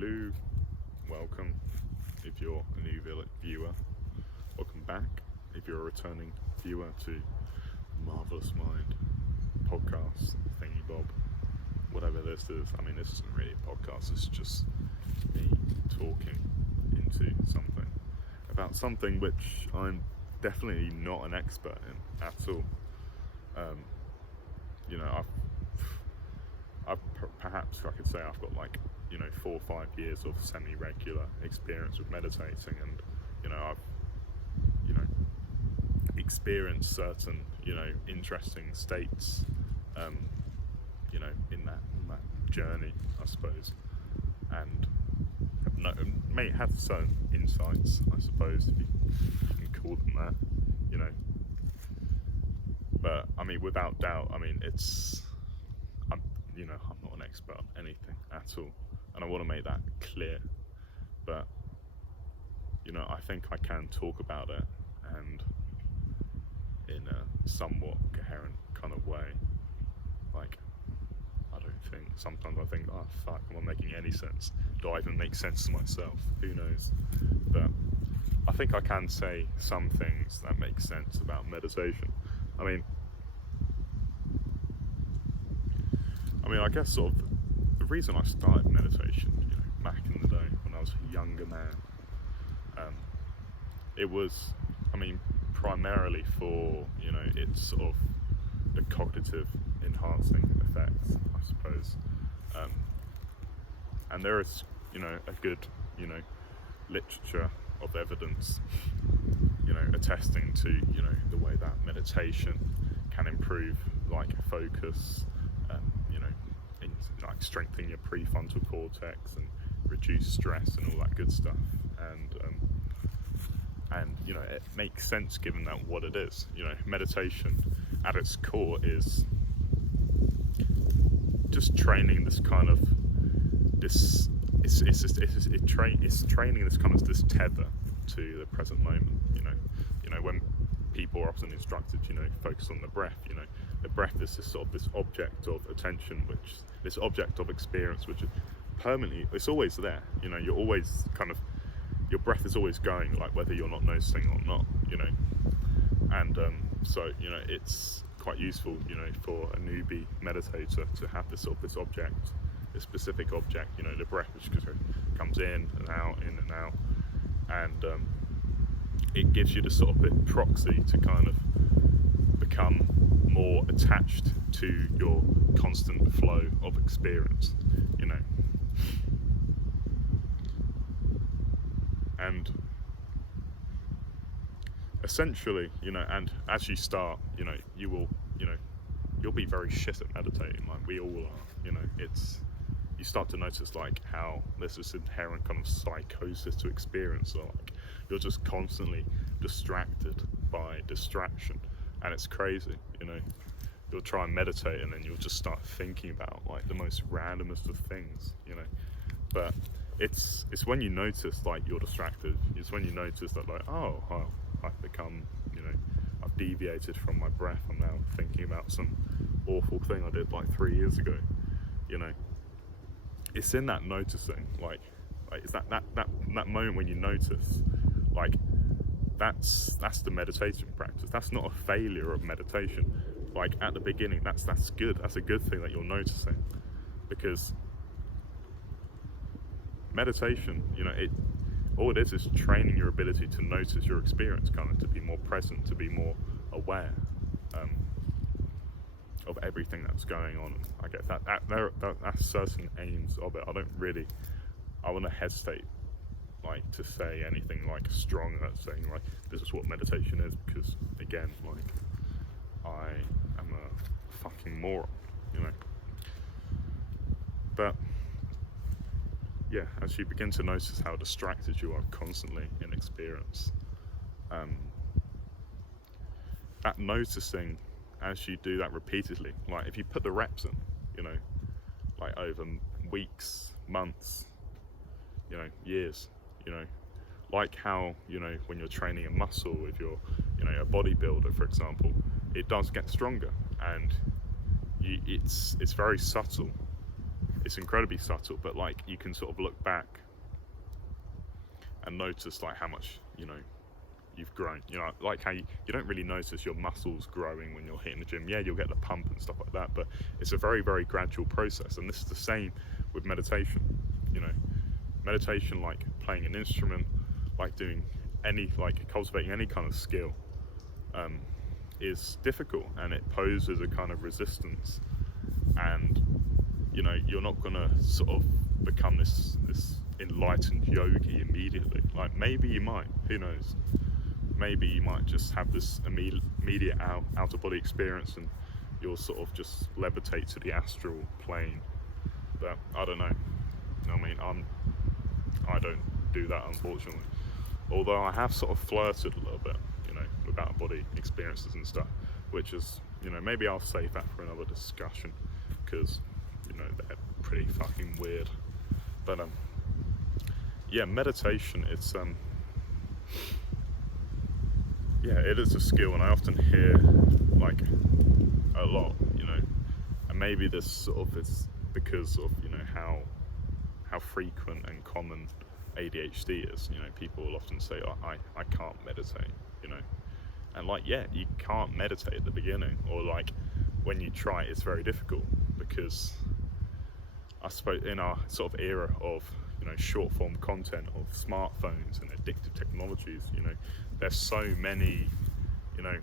Hello, welcome if you're a new viewer, welcome back if you're a returning viewer to Marvelous Mind podcast thingy bob, whatever this is. I mean, this isn't really a podcast, it's just me talking into something about something which I'm definitely not an expert in at all. Perhaps I could say I've got 4 or 5 years of semi-regular experience with meditating, and I've experienced certain interesting states in that journey, I suppose, and may have certain insights, I suppose, if you can call them that, but I mean, without doubt, I mean, I'm not an expert on anything at all, and I want to make that clear, but I think I can talk about it, and in a somewhat coherent kind of way. Sometimes I think, oh fuck, am I making any sense? Do I even make sense to myself? Who knows? But I think I can say some things that make sense about meditation. I mean, I guess sort of the reason I started meditation, back in the day when I was a younger man, it was, primarily for, its sort of the cognitive enhancing effects, I suppose. And there is, a good, literature of evidence, attesting to, the way that meditation can improve, focus, strengthen your prefrontal cortex and reduce stress and all that good stuff. And it makes sense given that what it is. Meditation at its core is just training this kind of it's training this kind of this tether to the present moment. When people are often instructed, focus on the breath. The breath is this sort of this object of attention, this object of experience, which is permanently, it's always there. You're always your breath is always going, whether you're not noticing or not. And so it's quite useful, for a newbie meditator to have this object, this specific object, the breath, which comes in and out, and it gives you the sort of bit proxy to kind of become more attached to your constant flow of experience, and essentially, and as you start, you'll be very shit at meditating, like we all are. You start to notice how there's this inherent kind of psychosis to experience, so you're just constantly distracted by distraction, and it's crazy. You'll try and meditate and then you'll just start thinking about the most randomest of things, but it's when you notice you're distracted, it's when you notice that I've become, I've deviated from my breath, I'm now thinking about some awful thing I did 3 years ago. It's in that noticing, it's that moment when you notice, that's the meditation practice. That's not a failure of meditation. At the beginning, that's good. That's a good thing that you're noticing, because meditation, all it is training your ability to notice your experience, to be more present, to be more aware of everything that's going on. I get that's certain aims of it. I want to hesitate to say anything strong at saying this is what meditation is, because again, I am a fucking moron, but yeah, as you begin to notice how distracted you are constantly in experience, that noticing, as you do that repeatedly, if you put the reps in, over weeks, months, years, how, when you're training a muscle, if you're, a bodybuilder, for example, it does get stronger, and it's very subtle. it's incredibly subtle, but like you can sort of look back and notice like how much, you know, you've grown. You know, like how you don't really notice your muscles growing when you're hitting the gym. Yeah, you'll get the pump and stuff like that, but it's a very, very gradual process. And this is the same with meditation. You know, meditation, like playing an instrument, like doing any, like cultivating any kind of skill, is difficult, and it poses a kind of resistance. And you know, you're not gonna sort of become this enlightened yogi immediately. Like maybe you might, who knows? Maybe you might just have this immediate out of body experience, and you'll sort of just levitate to the astral plane. But I don't know. I mean, I don't do that, unfortunately. Although I have sort of flirted a little bit, you know, with out of body experiences and stuff, which is, you know, maybe I'll save that for another discussion, because, you know, they're pretty fucking weird. But yeah, meditation, it's yeah, it is a skill, and I often hear like a lot, you know, and maybe this sort of is because of, you know, how frequent and common ADHD is. You know, people will often say, oh, I can't meditate, you know, and like, yeah, you can't meditate at the beginning, or like when you try, it's very difficult, because I suppose in our sort of era of, you know, short form content, of smartphones and addictive technologies, you know, there's so many, you know,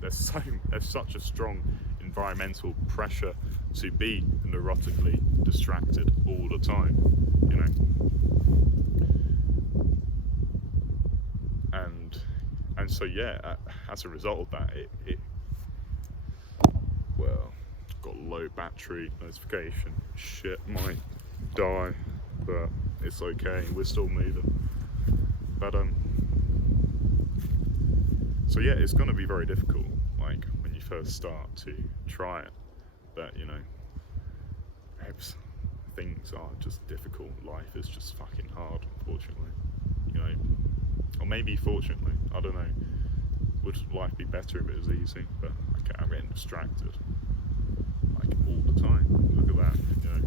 there's such a strong environmental pressure to be neurotically distracted all the time, you know, and so yeah, as a result of that, it well, got low battery notification, shit, might die, but it's okay, we're still moving. But so yeah, it's going to be very difficult, like when you first start to try it. But you know, perhaps things are just difficult. Life is just fucking hard, unfortunately. You know, or maybe fortunately, I don't know. Would life be better if it was easy? But I'm getting distracted, like all the time. Look at that, you know.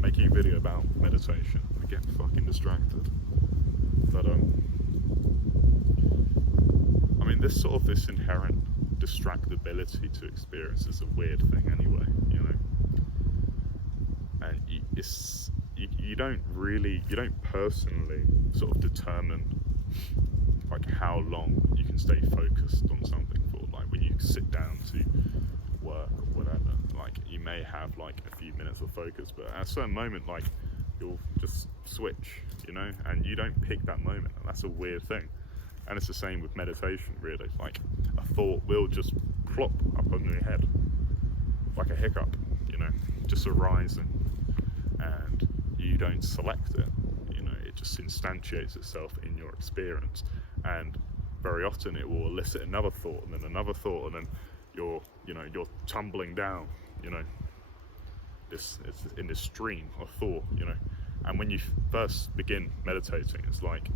Making a video about meditation, I get fucking distracted. But I mean, this inherent distractibility to experience is a weird thing anyway, you know. And you don't personally sort of determine like how long you can stay focused on something for. Like when you sit down to work or whatever, like you may have like a few minutes of focus, but at a certain moment, like you'll just switch, you know, and you don't pick that moment, and that's a weird thing. And it's the same with meditation, really. Like a thought will just plop up on your head like a hiccup, you know, just arising, and you don't select it, you know, it just instantiates itself in your experience, and very often it will elicit another thought, and then another thought, and then you're tumbling down, you know, it's in this stream of thought, you know. And when you first begin meditating, it's like,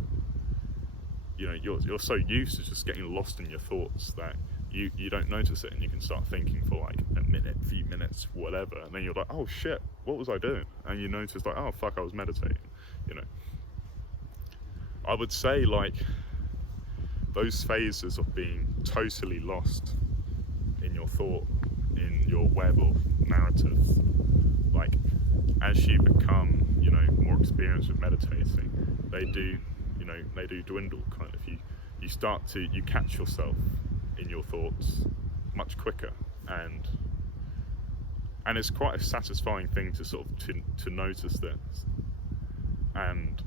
you know, you're so used to just getting lost in your thoughts that you don't notice it, and you can start thinking for like a minute, few minutes, whatever, and then you're like, oh shit, what was I doing? And you notice like, oh fuck, I was meditating, you know. I would say like those phases of being totally lost in your thought, in your web of narratives, like as you become, you know, more experienced with meditating, they do dwindle, kind of. You catch yourself in your thoughts much quicker, and it's quite a satisfying thing to sort of to notice this, and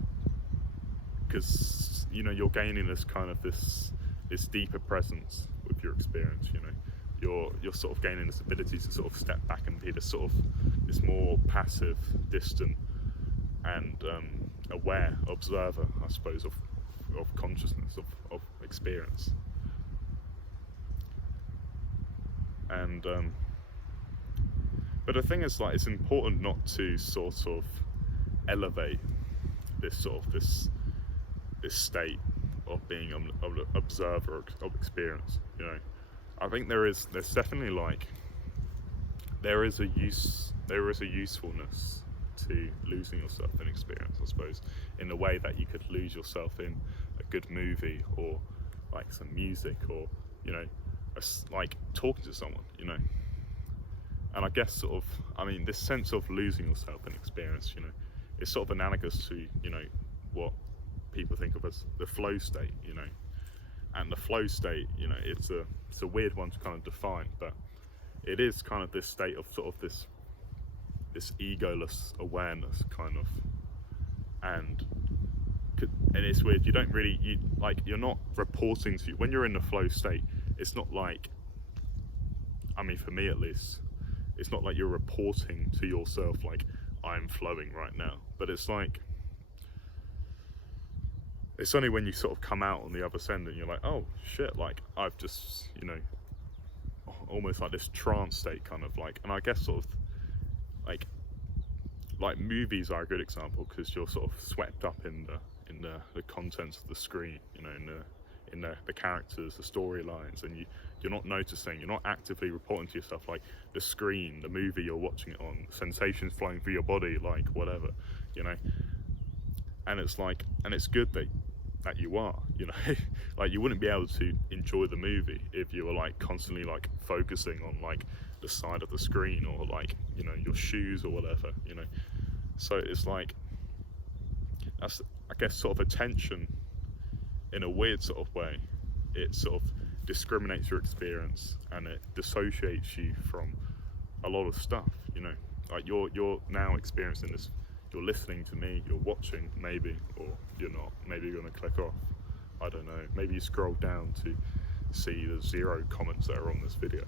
because, you know, you're gaining this kind of this deeper presence with your experience, you know, you're sort of gaining this ability to sort of step back and be this more passive, distant, and aware observer, I suppose, of consciousness, of experience. And but the thing is, like, it's important not to sort of elevate this state of being an observer of experience, you know. I think there's definitely like, there is a use there is a usefulness to losing yourself in experience, I suppose, in the way that you could lose yourself in a good movie, or like some music, or like talking to someone, And I guess this sense of losing yourself in experience, is sort of analogous to what people think of as the flow state, And the flow state, it's a weird one to kind of define, but it is kind of this state of sort of this egoless awareness, kind of, and it's weird. You don't really, you're not reporting to you when you're in the flow state. It's not like, for me at least, it's not like you're reporting to yourself like, I'm flowing right now, but it's like, it's only when you sort of come out on the other end and you're like, oh shit, like I've just, almost like this trance state, kind of like. And I guess sort of like movies are a good example, because you're sort of swept up in the contents of the screen, in the characters, the storylines, and you're not noticing, you're not actively reporting to yourself like the screen, the movie you're watching it on, sensations flowing through your body, like whatever, and it's like, and it's good that you are, like you wouldn't be able to enjoy the movie if you were like constantly like focusing on like the side of the screen, or like your shoes or whatever, so it's like, that's, I guess, sort of attention in a weird sort of way. It sort of discriminates your experience, and it dissociates you from a lot of stuff, like you're now experiencing this. You're listening to me, you're watching, maybe, or you're not. Maybe you're going to click off. I don't know. Maybe you scroll down to see the 0 comments that are on this video.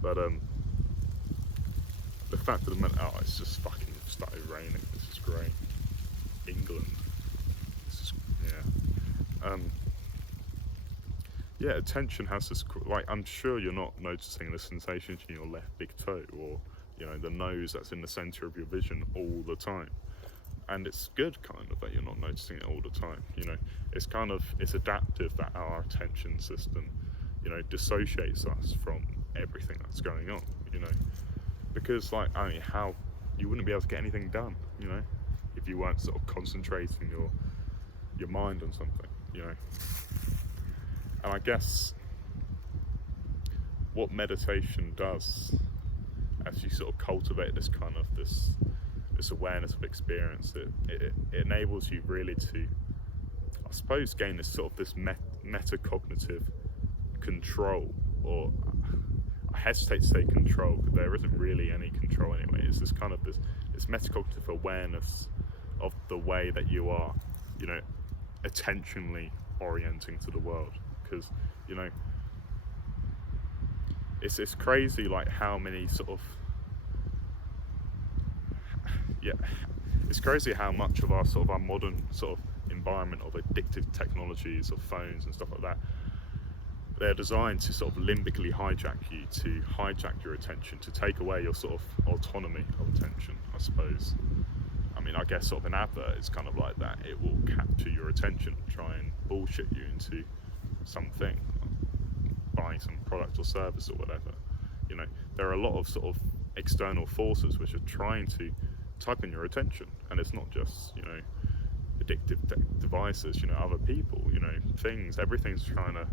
But the fact of the matter, it's just fucking started raining. This is great. England. This is, yeah, attention has this, like, I'm sure you're not noticing the sensations in your left big toe, or the nose that's in the center of your vision all the time. And it's good, kind of, that you're not noticing it all the time. It's kind of, it's adaptive that our attention system, dissociates us from everything that's going on, because like, how you wouldn't be able to get anything done, if you weren't sort of concentrating your mind on something, And I guess what meditation does, as you sort of cultivate this kind of this awareness of experience, it enables you really to, I suppose, gain this sort of this metacognitive control, or I hesitate to say control, because there isn't really any control anyway. It's this kind of this metacognitive awareness of the way that you are, attentionally orienting to the world, because it's crazy, like how many sort of, it's crazy how much of our modern sort of environment of addictive technologies, of phones and stuff like that, they're designed to sort of limbically hijack you, to hijack your attention, to take away your sort of autonomy of attention, I suppose. I guess sort of an advert is kind of like that. It will capture your attention, try and bullshit you into something, buying some product or service or whatever. There are a lot of sort of external forces which are trying to tug on your attention, and it's not just addictive devices, other people, things, everything's trying to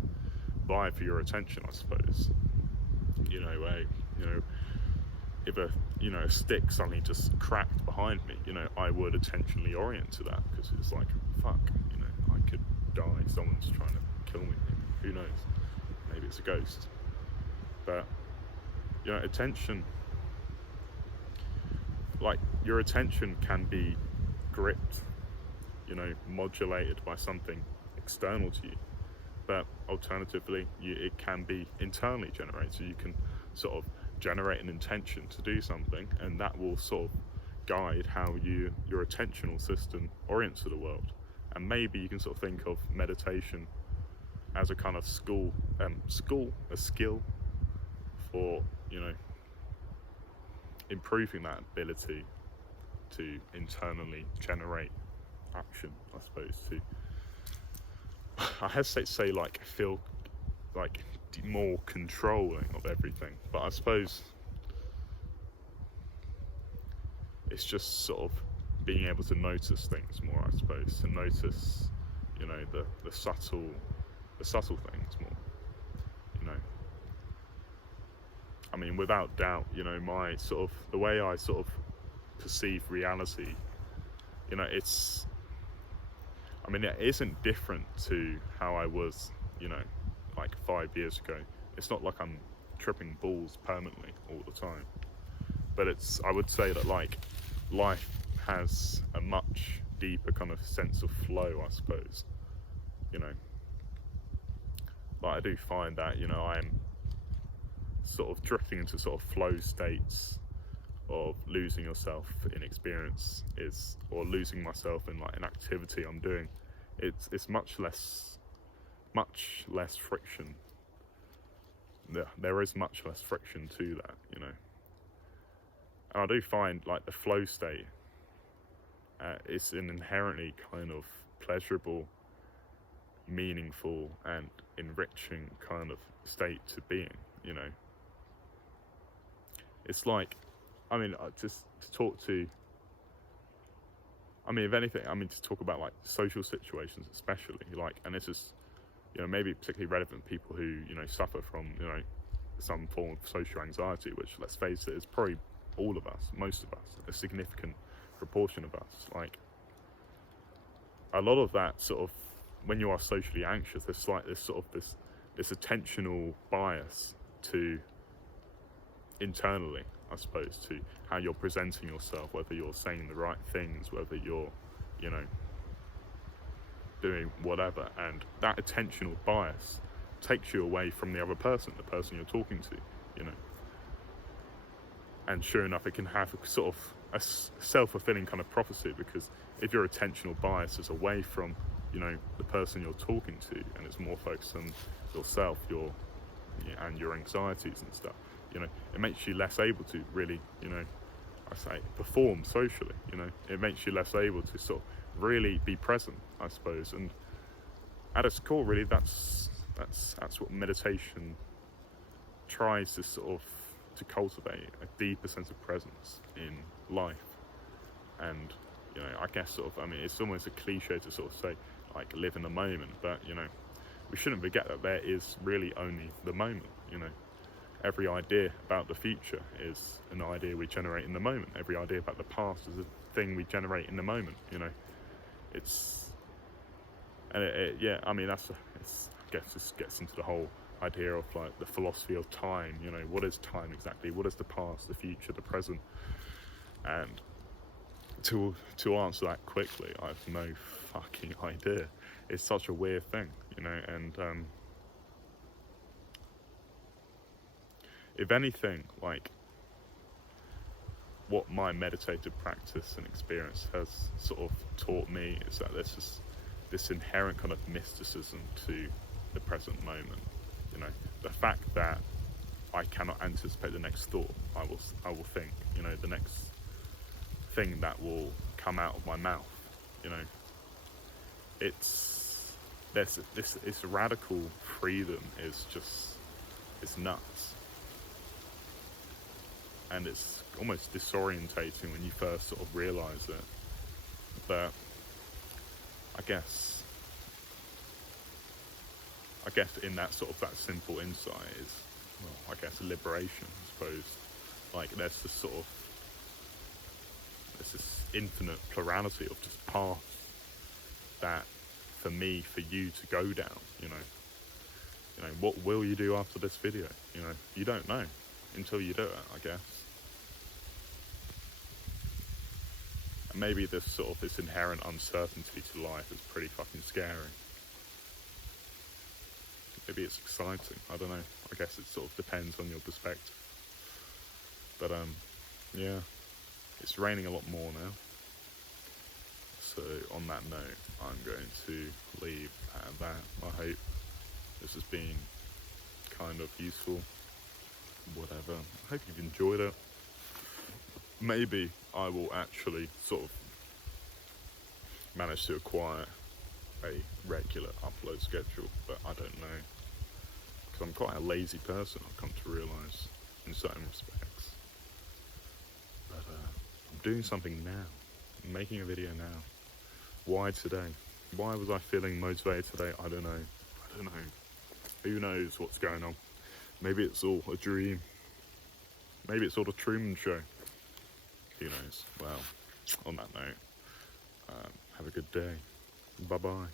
vie for your attention, I suppose. If a stick suddenly just cracked behind me, I would attentionally orient to that, because it's like, fuck, I could die, someone's trying to kill me, who knows, maybe it's a ghost. But attention, like, your attention can be gripped, modulated by something external to you, but alternatively it can be internally generated. So you can sort of generate an intention to do something, and that will sort of guide how your attentional system orients to the world. And maybe you can sort of think of meditation as a kind of a skill for improving that ability to internally generate action, I suppose, to, I hesitate to say like feel like more controlling of everything, but I suppose it's just sort of being able to notice things more, I suppose, to notice, you know, the subtle things more, you know. I mean, without doubt, you know, my sort of, the way I sort of perceive reality, you know, it's, I mean, it isn't different to how I was, you know, like 5 years ago. It's not like I'm tripping balls permanently all the time, but it's, I would say that like life has a much deeper kind of sense of flow, I suppose, you know. Like I do find that, you know, I'm sort of drifting into sort of flow states of losing yourself in experience is, or losing myself in like an activity I'm doing. It's much less friction. There is much less friction to that, you know. And I do find like the flow state, it's an inherently kind of pleasurable, meaningful and enriching kind of state to be in, you know. It's like, I mean, just to talk to, I mean, if anything, I mean, to talk about like social situations especially, like, and this is, you know, maybe particularly relevant people who, you know, suffer from, you know, some form of social anxiety, which, let's face it, is probably all of us, most of us, a significant proportion of us. Like, a lot of that sort of, when you are socially anxious, there's like this sort of this attentional bias to internally, I suppose, to how you're presenting yourself, whether you're saying the right things, whether you're, you know, doing whatever, and that attentional bias takes you away from the other person, the person you're talking to, you know. And sure enough, it can have a sort of a self-fulfilling kind of prophecy, because if your attentional bias is away from, you know, the person you're talking to, and it's more focused on yourself, and your anxieties and stuff, you know, it makes you less able to really, you know, I say, perform socially, you know. It makes you less able to sort of really be present, I suppose. And at its core, really, that's what meditation tries to sort of to cultivate, a deeper sense of presence in life. And, you know, I guess sort of, I mean, it's almost a cliche to sort of say, like, live in the moment, but, you know, we shouldn't forget that there is really only the moment, you know. Every idea about the future is an idea we generate in the moment. Every idea about the past is a thing we generate in the moment, you know. It's, and yeah, I mean, I guess this gets into the whole idea of like the philosophy of time, you know. What is time exactly? What is the past, the future, the present? And to answer that quickly, I have no fucking idea. It's such a weird thing, you know. And if anything, like, what my meditative practice and experience has sort of taught me is that there's just this inherent kind of mysticism to the present moment, you know. The fact that I cannot anticipate the next thought I will think, you know, the next thing that will come out of my mouth, you know. This radical freedom is just, it's nuts. And it's almost disorientating when you first sort of realise it. But I guess in that sort of, that simple insight is, well, I guess liberation, I suppose. Like, there's this infinite plurality of just paths that, for me, for you to go down, you know. You know, what will you do after this video? You know, you don't know until you do it, I guess. And maybe this inherent uncertainty to life is pretty fucking scary. Maybe it's exciting, I don't know. I guess it sort of depends on your perspective. But yeah, it's raining a lot more now. So on that note, I'm going to leave at that. I hope this has been kind of useful, whatever. I hope you've enjoyed it. Maybe I will actually sort of manage to acquire a regular upload schedule, but I don't know, because I'm quite a lazy person, I've come to realise, in certain respects. But I'm doing something now, making a video now. Why today? Why was I feeling motivated today? I don't know. Who knows what's going on? Maybe it's all a dream. Maybe it's all a Truman Show. Who knows? Well, on that note, have a good day. Bye-bye.